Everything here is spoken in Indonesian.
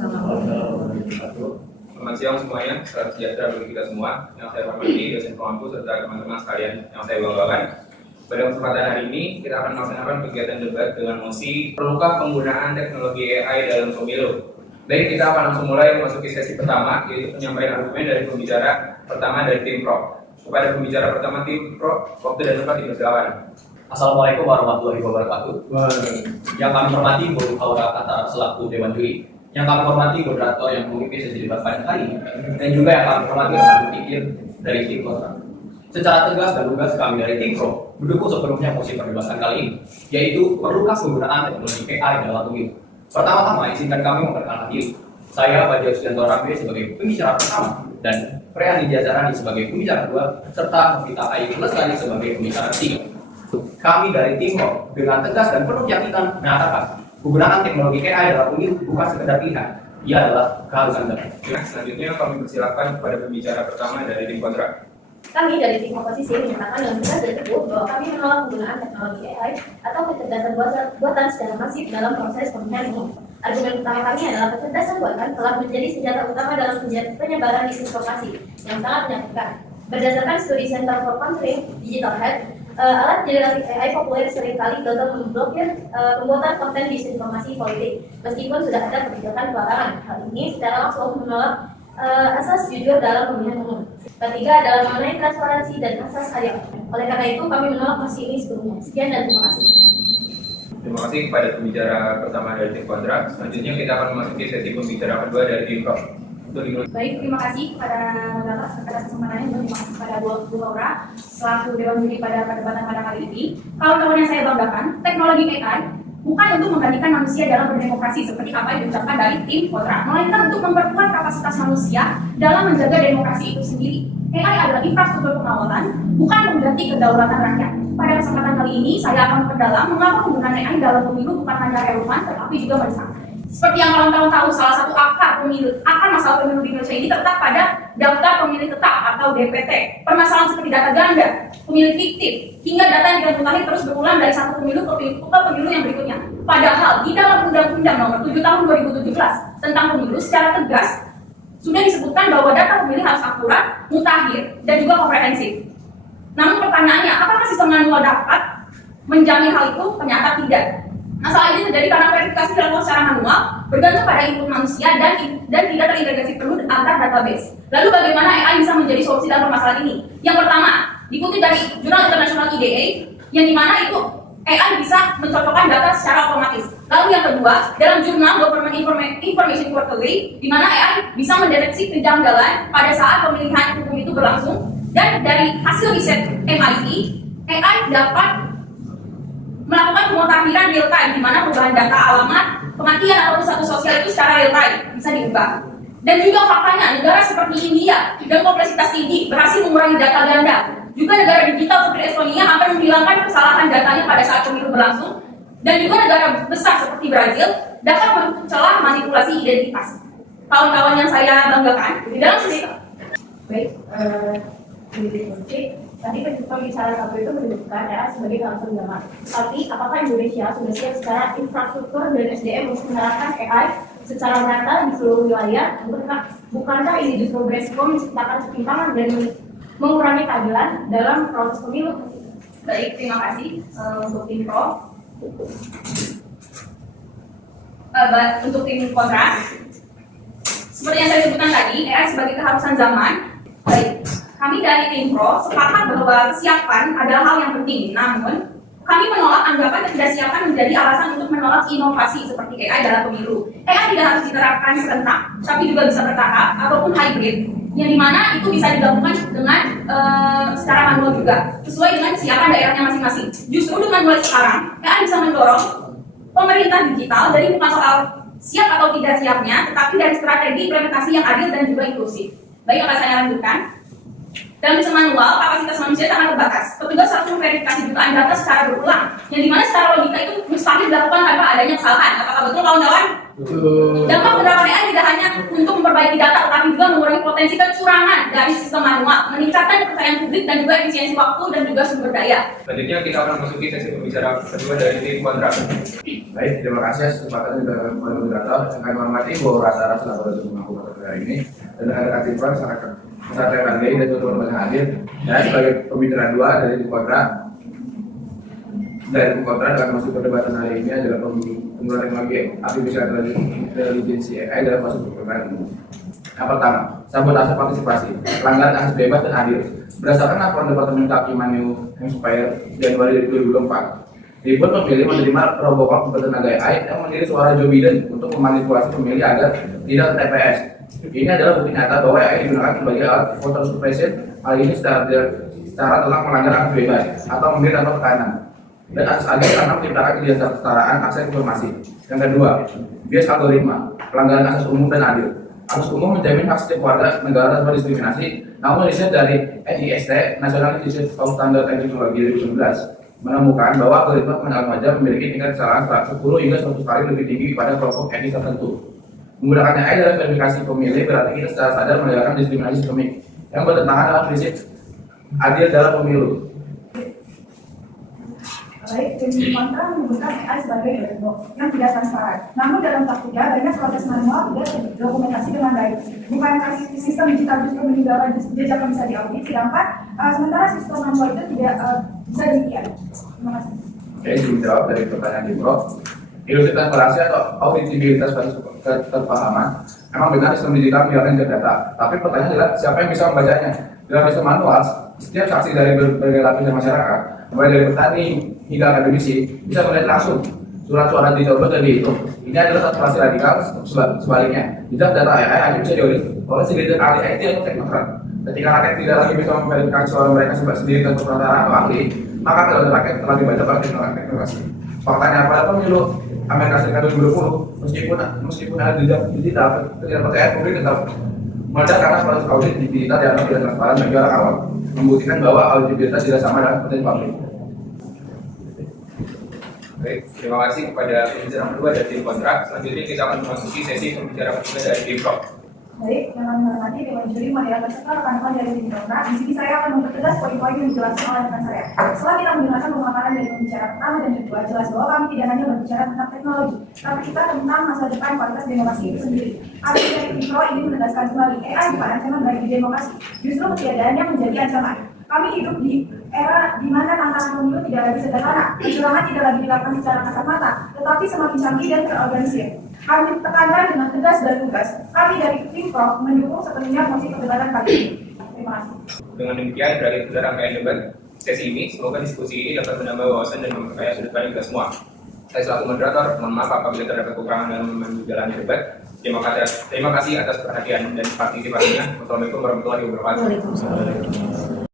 Selamat siang semuanya, salam sejahtera bagi kita semua. Yang saya hormati, dosen pengampu serta teman-teman sekalian yang saya banggakan. Pada kesempatan hari ini, kita akan melaksanakan kegiatan debat dengan mosi perlukah penggunaan teknologi AI dalam pemilu. Baik, kita akan langsung mulai memasuki sesi pertama, yaitu penyampaian argumen dari pembicara pertama dari tim Pro. Kepada pembicara pertama tim Pro, waktu dan tempat dipersilakan. Assalamualaikum warahmatullahi wabarakatuh. Yang kami hormati Bu Aura Kata selaku Dewan Juri, yang kami hormati moderator yang memimpin sesi debat pada hari ini, dan juga yang kami hormati rekan berpikir dari tim kontra. Secara tegas dan lugas kami dari tim Pro mendukung sepenuhnya mosi perdebatan kali ini, yaitu perlukah penggunaan teknologi AI dalam pemilu. Pertama-tama izinkan kami memperkenalkan diri. Saya Bajo Sujanto Rambe sebagai pembicara pertama dan Preani Diazarani sebagai pembicara kedua, serta Novita Ayu Lestari sebagai pembicara ketiga. Kami dari tim Pro dengan tegas dan penuh keyakinan menyatakan penggunaan teknologi AI dalam pemilu bukan sekedar pilihan, ia adalah keharusan negara. Selanjutnya kami persilakan kepada pembicara pertama dari tim kontra. Kami dari tim oposisi menyatakan dengan tegas dan teguh bahwa kami menolak penggunaan teknologi AI atau kecerdasan buatan secara masif dalam proses pemilihan umum. Argumen utama kami adalah kecerdasan buatan telah menjadi senjata utama dalam penyebaran disinformasi yang sangat menyakitkan. Berdasarkan studi Center for Countering Digital Health, alat generasi AI populer seringkali gagal memblokir pembuatan konten disinformasi politik, meskipun sudah ada kebijakan pelarangan. Hal ini secara langsung menolak asas jujur dalam pemilihan umum. Ketiga adalah mengenai transparansi dan asas adil. Oleh karena itu, kami menolak mosi ini sebelumnya. Sekian dan terima kasih. Terima kasih kepada pembicara pertama dari tim kontra. Selanjutnya kita akan memasuki sesi pembicara kedua dari tim Pro. Baik, terima kasih kepada moderator atas kesempatannya, dan terima kasih kepada Bu Aura selaku Dewan Juri pada perdebatan pada kali ini. Kawan-kawan yang saya banggakan, teknologi AI bukan untuk menggantikan manusia dalam berdemokrasi seperti apa yang diucapkan dari tim kontra, melainkan untuk memperkuat kapasitas manusia dalam menjaga demokrasi itu sendiri. AI adalah infrastruktur pengawalan, bukan mengganti kedaulatan rakyat. Pada kesempatan kali ini, saya akan memperdalam mengapa penggunaan AI dalam pemilu bukan hanya relevan, tetapi juga mendesak. Seperti yang kawan-kawan tahu, salah satu akar masalah pemilu di Indonesia ini terletak pada daftar pemilih tetap atau DPT. Permasalahan seperti data ganda, pemilih fiktif, hingga data yang tidak mutakhir terus berulang dari satu pemilu ke pemilu yang berikutnya. Padahal di dalam Undang-Undang Nomor 7 Tahun 2017 tentang pemilu secara tegas sudah disebutkan bahwa data pemilih harus akurat, mutakhir, dan juga komprehensif. Namun pertanyaannya, apakah sistem manual dapat menjamin hal itu? Ternyata tidak. Masalah ini terjadi karena verifikasi dilakukan secara manual, bergantung pada input manusia dan tidak terintegrasi penuh antar database. Lalu bagaimana AI bisa menjadi solusi dalam permasalahan ini? Yang pertama, dikutip dari Jurnal International IDA, yang dimana itu AI bisa mencocokkan data secara otomatis. Lalu yang kedua, dalam jurnal Government Information Quarterly, di mana AI bisa mendeteksi kejanggalan pada saat pemilihan hukum itu berlangsung, dan dari hasil riset MIT, AI dapat melakukan pemutakhiran real time, di mana perubahan data alamat, kematian atau status sosial itu secara real time bisa diubah. Dan juga faktanya, negara seperti India dan kompleksitas tinggi berhasil mengurangi data ganda. Juga negara digital seperti Estonia akan menghilangkan kesalahan datanya pada saat pemilu berlangsung. Dan juga negara besar seperti Brazil dapat menutup celah manipulasi identitas. Kawan-kawan yang saya banggakan, di dalam sistem. Baik, tadi pembicara satu itu menyebutkan AI sebagai kawasan zaman. Tapi apakah Indonesia sudah siap secara infrastruktur dan SDM untuk menerapkan AI secara merata di seluruh wilayah? Bukankah ini justru beresiko menciptakan ketimpangan dan mengurangi keadilan dalam proses pemilu? Baik, terima kasih untuk tim Pro. Untuk tim kontra, seperti yang saya sebutkan tadi, AI sebagai keharusan zaman. Baik, kami dari tim Pro sepakat bahwa kesiapan adalah hal yang penting. Namun, kami menolak anggapan ketidaksiapan menjadi alasan untuk menolak inovasi seperti AI dalam pemilu. AI tidak harus diterapkan serentak, tapi juga bisa bertahap ataupun hybrid, yang dimana itu bisa digabungkan dengan secara manual juga, sesuai dengan kesiapan daerahnya masing-masing. Justru dengan mulai sekarang, AI bisa mendorong pemerintah digital dari bukan soal siap atau tidak siapnya, tetapi dari strategi implementasi yang adil dan juga inklusif. Baik, akan saya lanjutkan. Dalam sistem manual, kapasitas manusia sangat terbatas. Petugas harus memverifikasi jutaan data secara berulang, yang dimana secara logika itu mustahil dilakukan tanpa adanya kesalahan. Apakah betul, kawan-kawan? Dampak penerapan AI tidak hanya untuk memperbaiki data, tetapi juga mengurangi potensi potensi kecurangan dari sistem manual, meningkatkan kepercayaan publik dan juga efisiensi waktu dan juga sumber daya. Selanjutnya kita akan memasuki sesi pembicaraan kedua dari tim kontrak. Baik, terima kasih atas kesempatan yang diberikan oleh moderator. Saya menghormati bahwa rasa-rasa laboratorium mengaku pada hari ini dan rekan-rekan tim sangat hargai dan teman-teman yang hadir. Dan sebagai pembicara dua dari tim kontrak, akan masuk perdebatan hari ini adalah penggunaan teknologi artificial intelligence AI dalam masuk pemerintahan umum. Yang pertama, sabotase partisipasi, pelanggaran akses bebas dan adil. Berdasarkan laporan Departemen Kehakiman New Hampshire Januari 2024, ribuan pemilih menerima robocall bertenaga AI yang meniru suara Joe Biden untuk memanipulasi pemilih agar tidak ke TPS. Ini adalah bukti nyata bahwa AI digunakan sebagai alat voter suppression. Hal ini secara telah melanggar akses bebas atau memilih tanpa tekanan. Dan akses adil karena menciptakan ketidaksetaraan akses informasi. Yang kedua, bias algoritma, pelanggaran akses umum dan adil. Akses umum menjamin hak setiap warga negara tanpa diskriminasi. Namun riset dari NIST National Institute of Standards and Technology 2019 menemukan bahwa algoritma pengenal wajah memiliki tingkat kesalahan 10 hingga 100 kali lebih tinggi pada kelompok etnis tertentu. Menggunakan AI dalam verifikasi pemilih berarti kita secara sadar menegakkan diskriminasi sistemik yang bertentangan dengan prinsip adil dalam pemilu. Baik, tim kontra menggunakan AI sebagai black box yang tidak transparan. Namun dalam praktiknya banyak proses manual tidak terdokumentasi dengan baik. Implementasi sistem digital justru meninggalkan jejak yang bisa diaudit, sedangkan sementara sistem manual itu tidak bisa demikian. Terima kasih. Oke, dijawab dari pertanyaan Dimro. Ilusi transparansi atau auditabilitas basis kepahaman. Memang benar sistem digital meninggalkan jejak data, tapi pertanyaan adalah siapa yang bisa membacanya? Dalam sistem manual, setiap saksi dari berbagai lapisan masyarakat, mulai dari petani hingga akademisi, bisa melihat langsung surat suara dicoba dan dihitung. Ini adalah satu hasil radikal. Sebaliknya, jejak data AI hanya bisa diaudit oleh segelintir ahli IT atau teknokrat. Ketika rakyat tidak lagi bisa memverifikasi suara mereka sendiri tanpa perantara atau ahli, maka kalau rakyat telah dibaca oleh teknokrasi. Faktanya pada pemilu Amerika Serikat 2020, meskipun ada jejak digital, ketidakpercayaan publik tetap meledak karena proses audit digital dianggap tidak transparan bagi orang awam, membuktikan bahwa auditabilitas tidak sama dengan kepentingan publik. Baik, terima kasih kepada pembicaraan kedua dari tim kontrak. Selanjutnya kita akan memasuki sesi pembicaraan ketiga dari tim pro. Baik, yang kami hormati Dewan Juri Maria beserta rekan-rekan dari tim kontra. Di sini saya akan mempertegas poin-poin yang dijelaskan oleh rekan saya. Setelah kita mendengarkan pemaparan dari pembicara pertama dan kedua, jelas bahwa kami tidak hanya berbicara tentang teknologi, tapi kita tentang masa depan kualitas demokrasi itu sendiri. Arti dari tim pro ini menegaskan kembali AI bukan ancaman bagi demokrasi, justru ketiadaannya menjadi ancaman. Kami hidup di era di mana tantangan pemilu tidak lagi sederhana, kecurangan tidak lagi dilakukan secara kasat mata, tetapi semakin canggih dan terorganisir. Kami tekankan dengan tegas dan lugas. Kami dari tim Pro mendukung sepenuhnya mosi perdebatan kali ini. Terima kasih. Dengan demikian, berakhir sudah rangkaian debat sesi ini. Semoga diskusi ini dapat menambah wawasan dan memperkaya sudut pandang kita semua. Saya selaku moderator, mohon maaf apabila terdapat kekurangan dalam menjalani debat. Terima kasih atas perhatian dan partisipasinya. Wassalamualaikum warahmatullahi wabarakatuh.